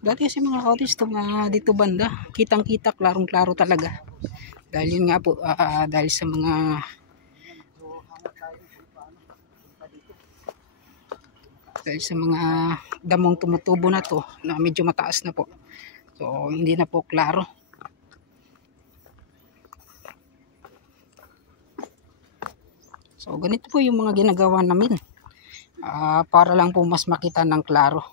Dati kasi mga kautis itong dito banda, kitang-kita, klarong-klaro talaga. Dahil yun nga po, dahil sa mga damong tumutubo na to na medyo mataas na po. So hindi na po klaro. So ganito po yung mga ginagawa namin. Para lang po mas makita ng klaro.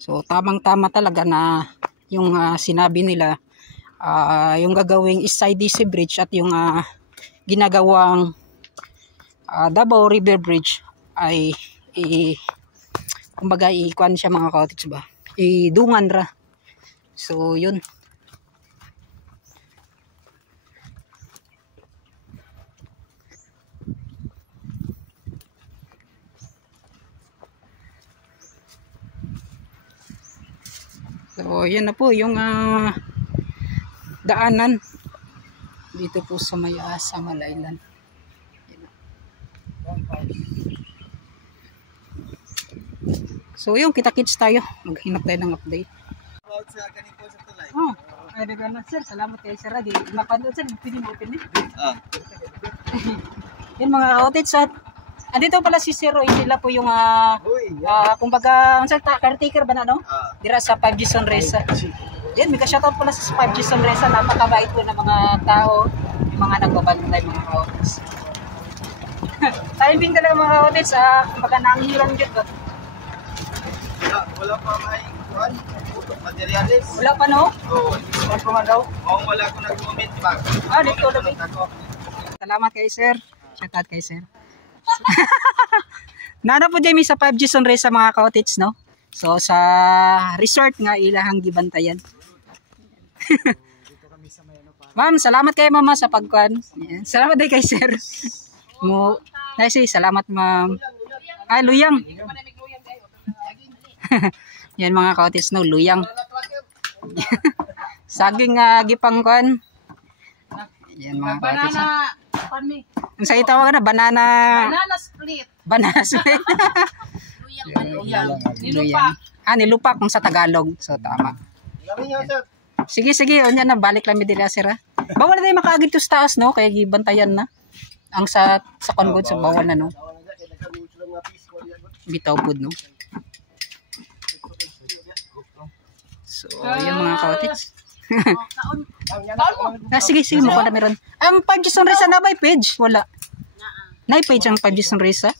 So tamang-tama talaga na yung sinabi nila, yung gagawing East Side DC Bridge at yung ginagawang Davao River Bridge ay kumbaga ikuan siya mga kautis ba, idungan ra. So yun. So yan na po yung daanan dito po sa may sa Malaylan. So yung kita-kits tayo, maghinap tayo ng update. Oh, ay na sir, salamat kay sir. Di mapanood sir, pwede mo open eh. Yan mga outlets at andito pala si Sir Roy, sila po yung kumbaga unsa caretaker ba na no? Dira sa 5G Sunresa. Yan, may ka-shoutout pala sa 5G Sunresa, napakabait po ng mga tao, yung mga nagbabantay mga outlets. Timing talaga mga outlets, kumbaga nanghiram jud ba? Wala pa may kuan, materials. Wala pa no? Oo. Wala pa daw. Wala ko nag-comment pa. Dito ulit. Salamat kay Sir. Shoutout kay Sir. Nana po dyan sa 5G Sunresa mga kaotits, no? So sa resort nga ilahang gibantayan. Ma'am, salamat kay mama sa pagkuan. Salamat din kay Sir. Salamat ma'am. Luyang. Yan mga kaotits, no? Luyang. Saging gipangkuan. Yan mga kaotits. Ang sa itawagan na banana split. Banana split. Nilupak. Nilupak kung sa Tagalog. So tama. Sige, unya na balik lang mi dira sir. Bawal na tayo makaagid to sa taas no, kaya gibantayan na. Ang sa kongod sa bawal na no. Bitaw pud no. So, yung mga kaotits. Sige, mo ko na meron. Ang 5G Sunresa na ba page? Wala. Na-page ang 5G Sunresa.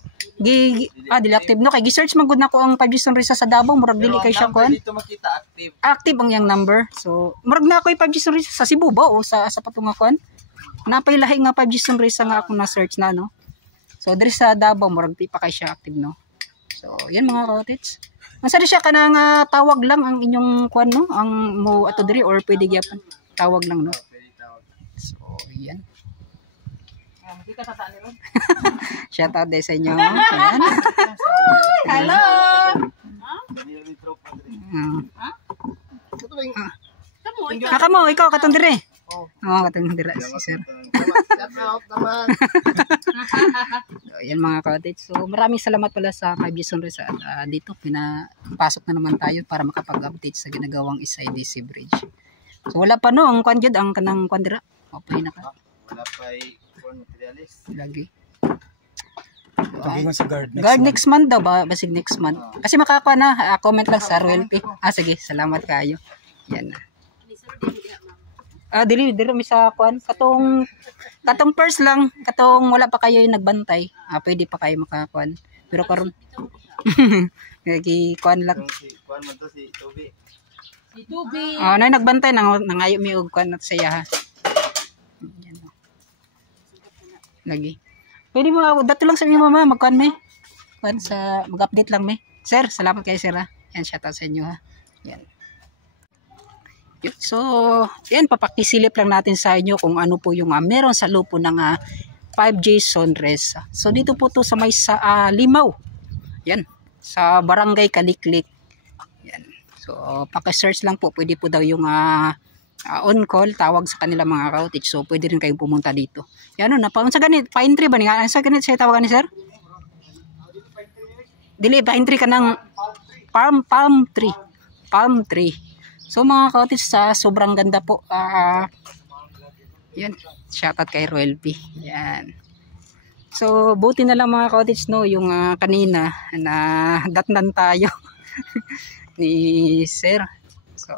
Dili active no kay gi-search man gud nako ang 5G Sunresa sa Davao, murag dili kay siya kon. Dito makita active. Active ang yang number. So, murag na ako 5G Sunresa sa Cebu ba o sa patunga kon. Napay lahi nga 5G Sunresa nga ako na search na no. So, diri sa Davao murag di pa kay siya active no. So, yan mga kaotits. Masa di siya kanang tawag lang ang inyong kuan no, ang mo ato diri or pwede gyapon tawag lang no. So, yan. Shout out din sa inyo. Hello. Kamo, ikaw katong dire. Katong dire si sir. Yan mga kaotits. So maraming salamat pala sa 5G Sunresa at dito pinapasok na naman tayo para makapag-update sa ginagawang East Side DC Bridge. So wala pa no ang kwan jud ang kanang kwan dira. Okay na ka. Wala pa materials. Lagi. Sa guard next month daw ba? Basig next month. Kasi makakakuha na. Comment lang sa royalty. Sige. Salamat kayo. Yan na. Dili mi sa kuan. Katong first lang. Katong wala pa kayo yung nagbantay. Pwede pa kayo makakuan. Pero karon kuan lang. Kuan man to si Tubi. Si Tubi. Na nagbantay nangayo mi og kuan at saya. Yan. Lagi. Pwede mo dato lang sa inyo mama magkuan me. Kuan sa mag-update lang me. Sir, salamat kay sir ha. Yan shout out sa inyo ha. Yan. So, yan papakisilip lang natin sa inyo kung ano po yung meron sa lupo ng 5G Sunresa. So dito po to sa may Limaw. Yan, sa Barangay Kaliklik. Yan. So paki-search lang po, pwede po daw yung on call, tawag sa kanila mga cottage. So pwede rin kayong pumunta dito. Yan na pa sa ganit, pine tree ba ni? Sa ganit sa tawagan ni sir? Dili pine tree ka ng palm tree. Palm tree. So mga cottage, sa sobrang ganda po. Yan, shoutout kay Royal P. Yan. So buti na lang mga cottage, no, yung kanina na datnan tayo ni sir. So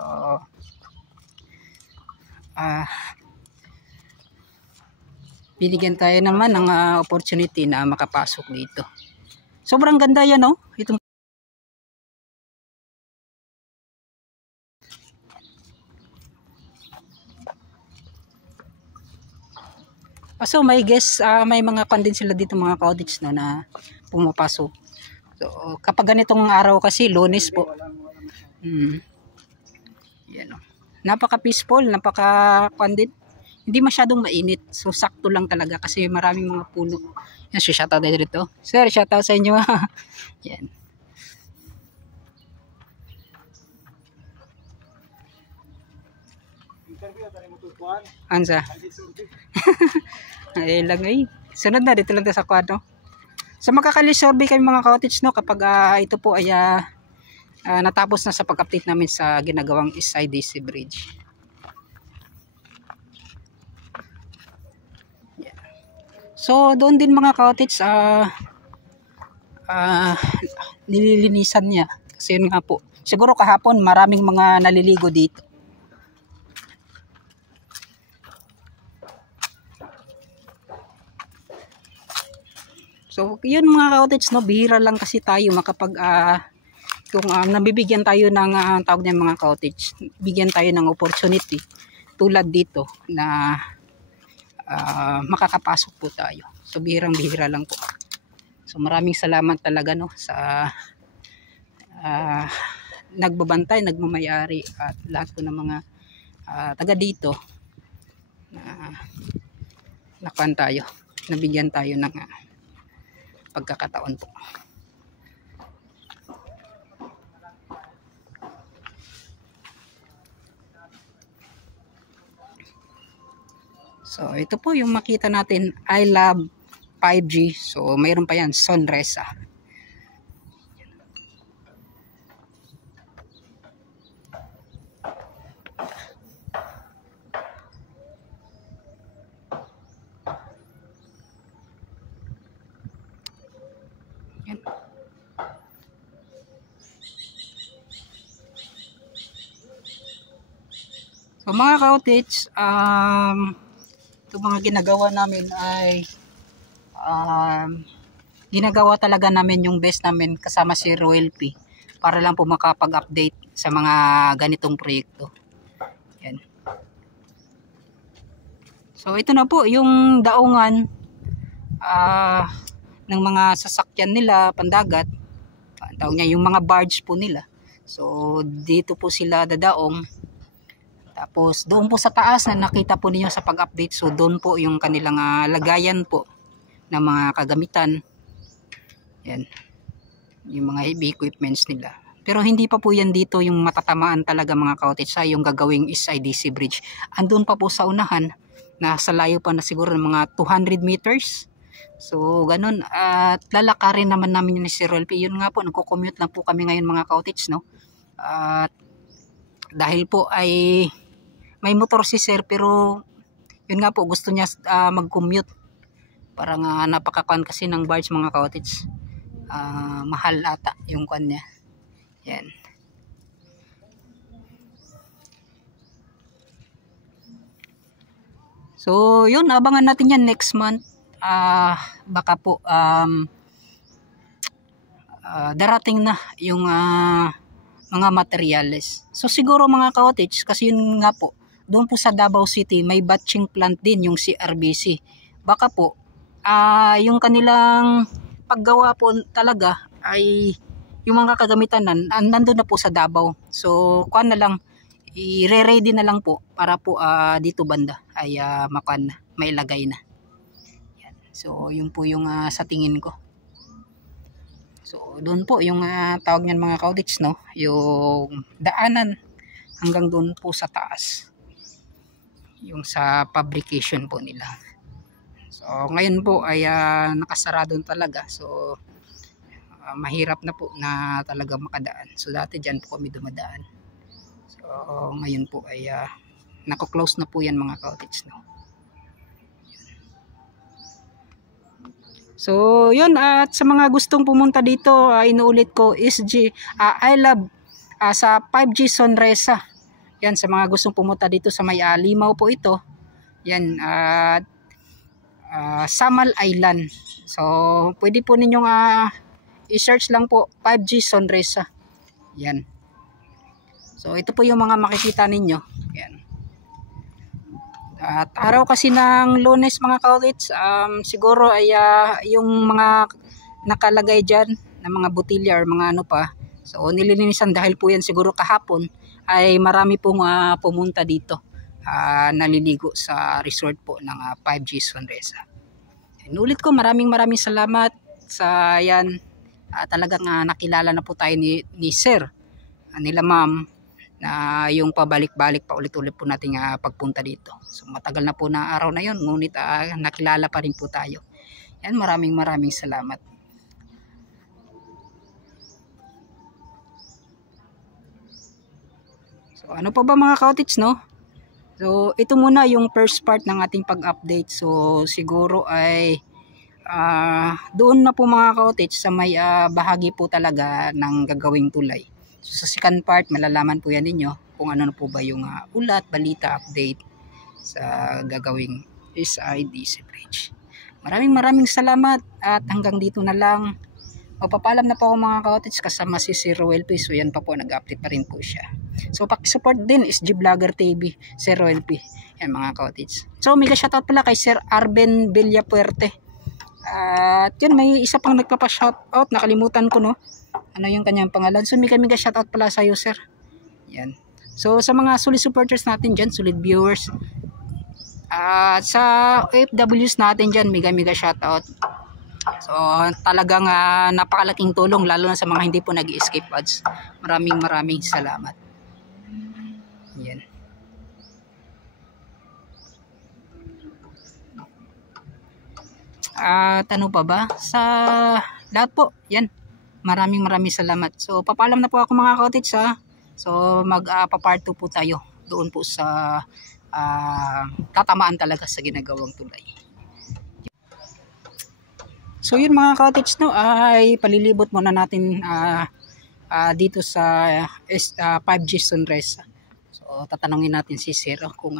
binigyan tayo naman ng opportunity na makapasok dito. Sobrang ganda yan, no? Itong so may guess, may mga kwan din sila dito mga cottage, no, na pumapasok. So kapag ganitong araw kasi, Lunes po. Yan, no. Napaka peaceful, napaka kwan din. Hindi masyadong mainit. So sakto lang talaga kasi maraming mga puno. Yan, so shoutout tayo dito. Sir, shoutout sa inyo. Yan. Ansa? Ay lang ay. Sunod na dito lang sa kwadro. So magkakalisorbe kami mga cottage, no, kapag ito po ay natapos na sa pag-update namin sa ginagawang SIDC bridge. Yeah. So doon din mga cottage, nililinisan niya. Kasi yun nga po. Siguro kahapon maraming mga naliligo dito. So, yun mga cottage, no, bihira lang kasi tayo makapag kung nabibigyan tayo ng tawag niyan mga cottage, bigyan tayo ng opportunity tulad dito na makakapasok po tayo. So, bihirang-bihira lang po. So, maraming salamat talaga, no, sa nagbabantay, nagmamayari at lahat po ng mga taga dito na nakuan tayo, nabigyan tayo ng pagkakataon po. So ito po yung makita natin, I love 5G. So mayroon pa yan, Sonresa. Yan. So mga cottage, ito mga ginagawa namin ay ginagawa talaga namin yung best namin kasama si Royal P para lang po makapag-update sa mga ganitong proyekto. Yan. So ito na po yung daungan ng mga sasakyan nila pandagat, tawag niya yung mga barge po nila. So dito po sila dadaong, tapos doon po sa taas na nakita po niyo sa pag-update, so doon po yung kanilang lagayan po ng mga kagamitan. Yan, yung mga heavy equipments nila. Pero hindi pa po yan dito yung matatamaan talaga mga cottage, sa yung gagawing SIDC bridge. Andun pa po sa unahan, nasa layo pa na siguro ng mga 200 meters. So ganun, at lalakarin naman namin yung si Royal P. Yun nga po, nagko-commute lang po kami ngayon mga cottage, no? At dahil po ay may motor si sir, pero yun nga po, gusto niya mag-commute. Parang napakakuan kasi ng barge mga cottage. Mahal ata yung kuan niya. Yan. So yun, abangan natin yan next month. Baka po darating na yung mga materyales. So siguro mga cottage, kasi yun nga po, doon po sa Davao City may batching plant din yung CRBC. Baka po yung kanilang paggawa po talaga ay yung mga kagamitan nandun na po sa Davao. So kuan na lang, i-ready na lang po para po dito banda ay makuan na, mailagay na. Yan. So yun po yung sa tingin ko. So doon po yung tawag niyan mga cottage, no, yung daanan hanggang doon po sa taas. yung sa publication po nila. So ngayon po ay nakasarado talaga. So mahirap na po na talaga makadaan. So dati dyan po kami dumadaan. So ngayon po ay nako-close na po yan mga ka-outage, no. So yun, at sa mga gustong pumunta dito, inuulit ko, I love sa 5G Sonresa. Yan, sa mga gustong pumunta dito sa may Limaw po ito. Yan, Samal Island. So pwede po ninyong i-search lang po 5G Sonresa. Yan. So ito po yung mga makikita ninyo. Yan. At araw kasi ng Lunes mga ka-outage, siguro ay yung mga nakalagay dyan na mga botilya or mga ano pa. So nililinisan dahil po yan siguro kahapon ay marami pong pumunta dito. Naliligo sa resort po ng 5G Sonresa. Inulit ko, maraming salamat sa yan. Talagang nakilala na po tayo ni Sir, nila Ma'am, na yung pabalik-balik pa ulit-ulit po nating pagpunta dito. So matagal na po na araw na yun, ngunit nakilala pa rin po tayo. Yan, maraming salamat. So ano pa ba mga ka-outage, no? So ito muna yung first part ng ating pag-update. So siguro ay doon na po mga ka-outage sa may bahagi po talaga ng gagawing tulay. So sa second part, malalaman po yan ninyo kung ano na po ba yung ulat, balita, update sa gagawing SIDC Bridge. Maraming salamat at hanggang dito na lang. Magpapaalam na po ako mga ka-outage kasama si Sir Roel P. So yan pa po, nag-update pa rin po siya. So pakisupport din SG Vlogger TV, Sir Roel P. Yan mga ka-outage. So mega shoutout pala kay Sir Arben Villapuerte. At yun, may isa pang nagpapa-shoutout, nakalimutan ko, no? Ano yung kanyang pangalan? So mega shoutout pala sa iyo, sir. Yan. So sa mga solid supporters natin dyan, solid viewers, sa OFWs natin dyan, mega shoutout. So talagang napakalaking tulong, lalo na sa mga hindi po nag-escape pods. Maraming salamat. Yan. Ano pa ba? Sa lahat po, yan. Maraming salamat. So papaalam na po ako mga ka-outage, ha. So pa-part 2 po tayo doon po sa tatamaan talaga sa ginagawang tulay. So yun mga ka-outage, no, ay palilibot muna natin dito sa 5G Sonresa. So tatanungin natin si Sir kung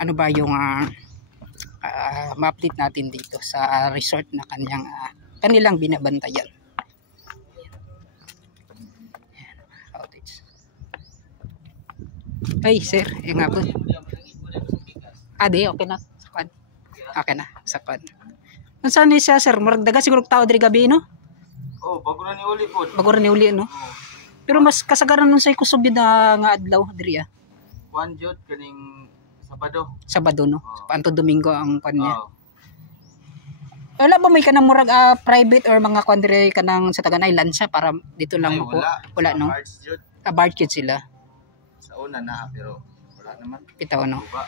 ano ba yung ma-update natin dito sa resort na kanilang binabantayan. Ay sir, nga po. Di, okay na. Sakad. Okay na, sakad. Saan ni siya sir? Maragdaga siguro tao diri gabi, no? Oh, bago na ni uli po. Bago na ni uli, no? Pero mas kasagaran nun sa ikusubid na nga adlaw diri. One jud kaning Sabado, no? Oh. Panto Domingo ang kanya. Oh. Wala ba may kanang murag private or mga kondre kanang sa Taganay lansa para dito lang Ay, mo? Wala, no? Bar kids sila. Sa una na pero wala naman. Bitaw, no? Diba?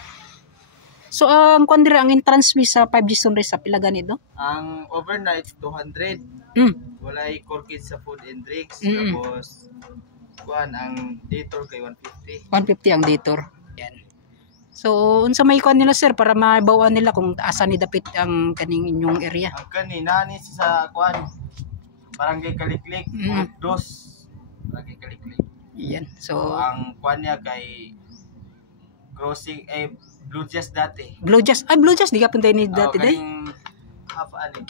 So ang kondre ang entrance fee sa 5G Sonresa pila ganito? Ang overnight 200. Walay core kids sa food and drinks. Tapos ang detour kay 150. 150 ang detour. Yan. So unsa may kuan nila sir para mabawan nila kung asa ni dapit ang kaning inyong area? Ang kanina ni sa kuan Barangay Kaliklik, dos Barangay Kaliklik. Yan. So ang kuan niya kay crossing Blue Jazz dati. Blue Jazz. Blue Jazz di ka punta ni dati day. Half ani.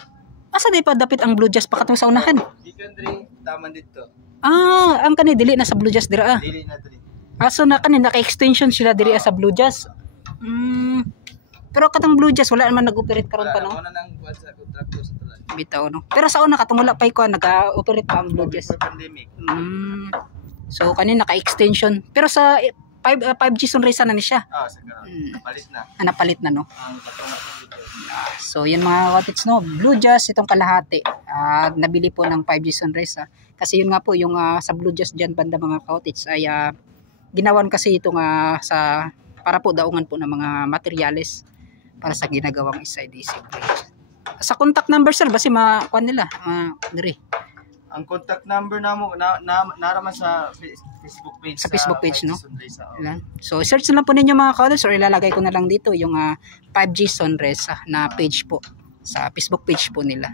Asa di pa dapit ang Blue Jazz pakatong sa unahan? Di country taman dito. Ang kani dili na sa Blue Jazz dira. Dili na diri. So na kani naka-extension sila diri sa Blue Jazz. Pero katong Blue Jazz wala naman nag-operate karon pa, no? Wala nang kuan sa contractor sa tulan. Bitaw, no. Pero sa una katong wala pa iko nag-operate pa ang Blue Jazz. Pandemic. So kanina naka-extension. Pero sa 5G Sonresa na ni siya. Sa karon. Napalit na. Napalit na, no. Ang patungak dito. So yun mga watits, no. Blue Jazz itong kalahati. Nabili po ng 5G Sonresa. Kasi yun nga po yung sa Blue Jazz diyan banda mga ka-outage ay ginawan kasi ito nga sa para po daungan po ng mga materyales para sa ginagawang SIDC bridge. Sa contact number sir basi makuan nila dire. Ang contact number namo naraman sa Facebook page. Sa Facebook page, no? Sunrisa. So search na lang po ninyo mga ka-audience or ilalagay ko na lang dito yung 5G Sunrisa na page po sa Facebook page po nila.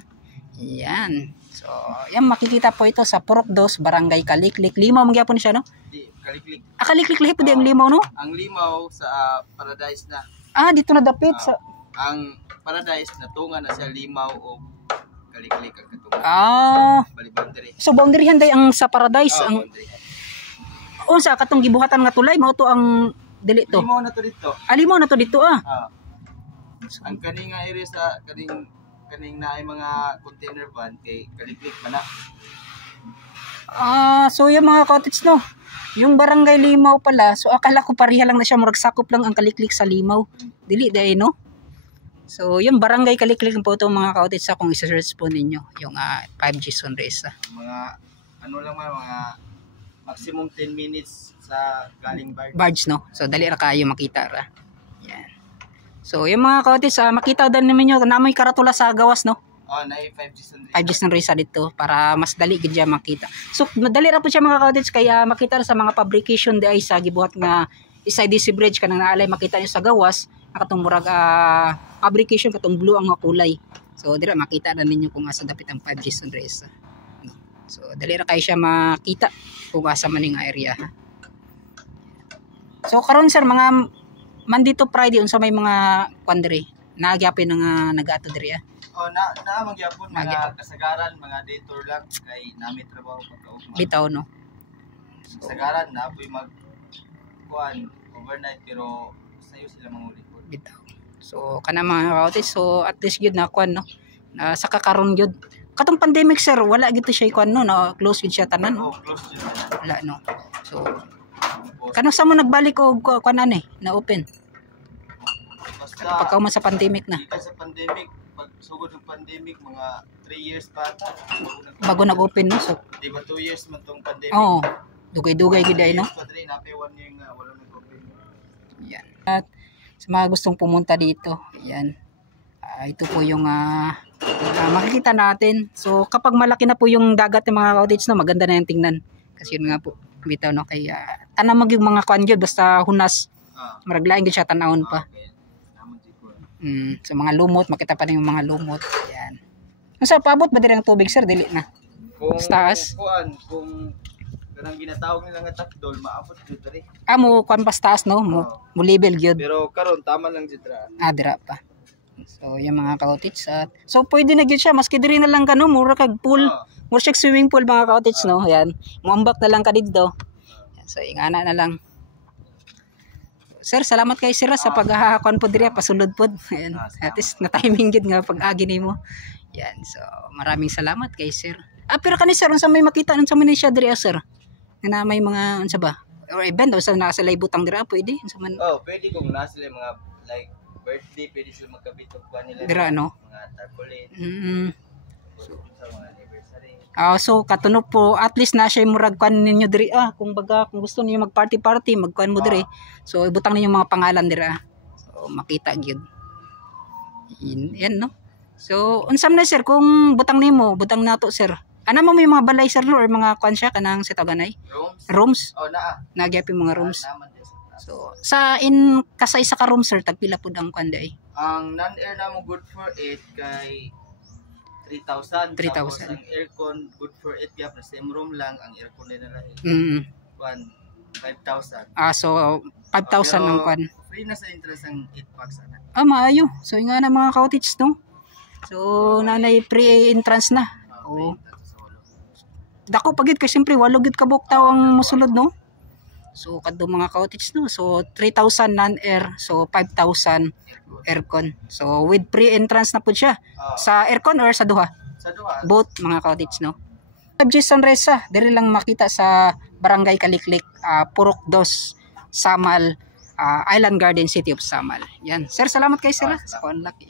Yan. So yan makikita po ito sa Purok 2, Barangay Kaliklik. Limaw magyapon siya no? Di Kaliklik. Kaliklik lahi po di ang limaw no? Ang limaw sa Paradise na. Dito na dapit sa Ang Paradise natungan na sa limaw o Kaliklik ang katungan. Bali boundary. So boundary day ang sa Paradise ang Boundary. unsa katong gibuhatan nga tulay mao to ang dili to. Limaw na to dito. Limaw na to dito Ang kaning nga area sa kaning naay mga container van kay Kaliklik man na. So yung mga cottage no. Yung Barangay Limaw pala, so akala ko pareha lang na siya, murag sakop lang ang Kaliklik sa Limaw. Dili day no. So yung Barangay Kaliklik po to mga cottage sa kung i-search po ninyo yung 5G Sunrisa. Mga ano lang mga maximum 10 minutes sa galing barge no. So dali ra kayo makita ra. Yan. So yung mga cottage makita din ninyo namoy karatula sa gawas no. Naay 5G Sunrisa. 5G Sunrisa dito para mas dali gid siya makita. So madali ra po siya mga cottage kaya makita ra sa mga fabrication di ay sa gibuhat nga SIDC bridge kanang naalay makita niyo sa gawas nakatong murag fabrication katong blue ang kulay. So dira makita na ninyo kung asa dapit ang 5G Sunrisa. So dali ra kay siya makita kung asa man ning area. So karon sir mga Monday to Friday unsa may mga kwan diri nagyapon nga nag-ato diri na magyapon mga kasagaran mga day tour lang kay nami trabaho pagkaugma. Bitaw no. Kasagaran na apoy mag kuan overnight pero sayo sila manguli po. Bitaw. So kana mga cottage so at least gyud na kwan no. Sa kakaron gyud katong pandemic sir wala gito siya kuan no na close gid siya tanan. Close yun. Wala no. So kano sa mo nagbalik og kuan na open. Basta Pagka man sa pandemic na. Gikan sa pandemic pag sugod ng pandemic mga 3 years pa ata Bago nag-open no. So di ba 2 years man tong pandemic. Dugay-dugay gid ay no. Padre na pay 1 year nga wala nag-open. Yan. At sa mga gustong pumunta dito, yan. Ito po yung makikita natin. So kapag malaki na po yung dagat ng mga cottage no, maganda na yung tingnan. Kasi yun nga po, bitaw no kay tanamag yung mga kwan gyud basta hunas. Maraglain gyud siya tanawon pa. So mga lumot, makita pa rin yung mga lumot. Yan. Unsa paabot ba diri ang tubig sir dili na? Kung taas? Kung kanang ginatawag nila nga takdol maabot jud diri. Mo kwan pa sa taas no, mo level gyud. Pero karon tama lang jud ra. Dira pa. So yung mga cottage so pwede na gyud siya maski diri na lang kano mura kag pool. Mura siya swimming pool mga cottage no. Yan. Muambak na lang ka didto. So ingana na lang. Sir, salamat kay sir sa paghahakuan po diri pasulod pod. Ayan. At least na timing gid nga pag-agi nimo. Yan. So maraming salamat kay sir. Pero kani sir unsa may makita unsa man siya diri sir? Na may mga unsa ba? Or event unsa nasa butang diri pwede unsa man? Pwede kung nasa sila mga like birthday pwede sila magkabit og kuan nila. Dira no. Mga tarpaulin. So mga anniversary. So katuno po at least na siya murag kuan ninyo diri kung baga kung gusto niyo mag party magkuan mo diri. So ibutang ninyo mga pangalan diri So makita gyud. Yan no. So unsam na sir kung butang nimo butang nato sir. Ana mo may mga balay sir or mga kuan siya kanang sa taganay? Rooms? Naa. Nagyapi mga rooms. So sa kasay sa ka room sir tagpila pud ang kuan day? Ang non-air namo good for 8 kay 3,000. 3,000. Tapos ang aircon good for 8 gyap na same room lang ang aircon nila lahi. 5,000. So 5,000 ang kuan. Free na sa interest ang 8 packs ana. Maayo. So nga na mga cottage no. So nanay pre-entrance na. Dako pagid kay siyempre walo gid ka buktaw ang mosulod no. So kadto mga cottage no. So 3,000 non-air, so 5,000 aircon. So with pre-entrance na pud siya. Sa aircon or sa duha? Sa duha. Both mga cottage no. 5G Sunrisa, diri lang makita sa Barangay Kaliklik, Purok 2, Samal, Island Garden, City of Samal. Yan. Sir, salamat kay sir sa contact.